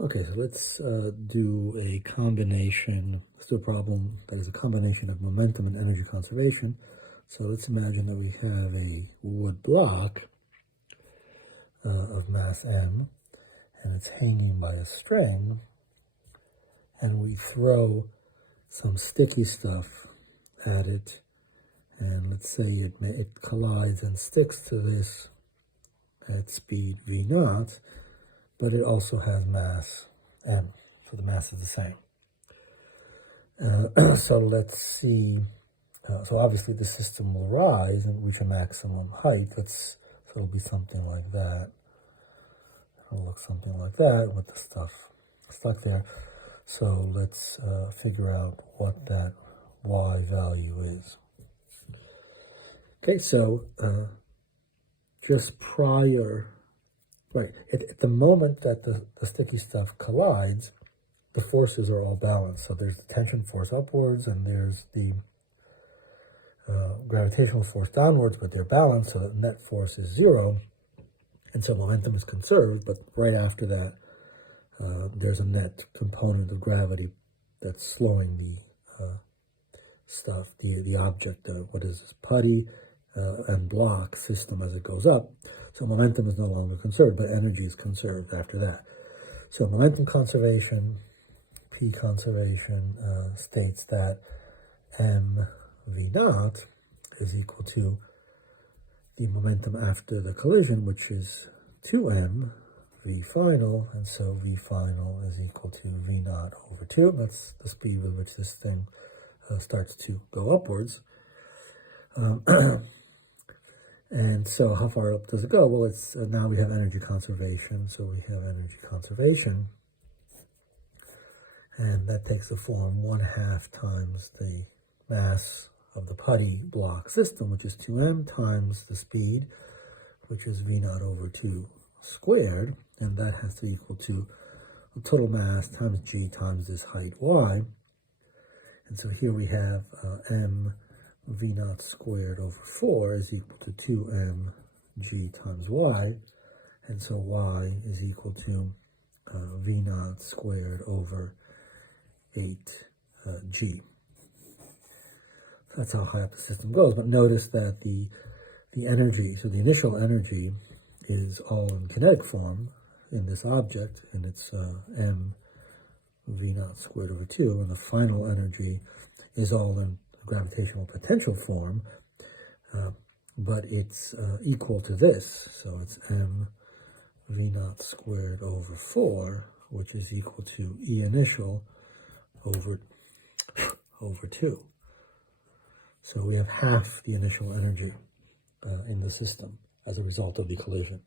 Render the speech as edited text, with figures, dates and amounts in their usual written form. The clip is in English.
Okay, so let's do a combination. Let's do a problem that is a combination of momentum and energy conservation. So let's imagine that we have a wood block of mass m, and it's hanging by a string, and we throw some sticky stuff at it, and let's say it collides and sticks to this at speed v naught, but it also has mass m, so the mass is the same. So let's see, so obviously the system will rise and reach a maximum height. So it'll be something like that. It'll look something like that with the stuff stuck there. So let's figure out what that y value is. Okay, so just prior, right, at the moment that the sticky stuff collides, the forces are all balanced. So there's the tension force upwards and there's the gravitational force downwards, but they're balanced, so the net force is zero. And so momentum is conserved, but right after that, there's a net component of gravity that's slowing the stuff, the object, what is this, putty and block system as it goes up. So momentum is no longer conserved, but energy is conserved after that. So momentum conservation, P conservation, states that m v naught is equal to the momentum after the collision, which is 2m v final, and so v final is equal to v naught over 2. That's the speed with which this thing starts to go upwards. And so how far up does it go? Well, it's now we have energy conservation, so we have energy conservation, and that takes the form 1/2 times the mass of the putty block system, which is 2m, times the speed, which is v naught over 2 squared, and that has to equal to total mass times g times this height y. And so here we have m v naught squared over 4 is equal to 2m g times y, and so y is equal to v naught squared over 8g. That's how high up the system goes. But notice that the energy, so the initial energy is all in kinetic form in this object, and it's m v naught squared over 2, and the final energy is all in gravitational potential form, but it's equal to this. So it's m v naught squared over 4, which is equal to E initial over 2. So we have half the initial energy in the system as a result of the collision.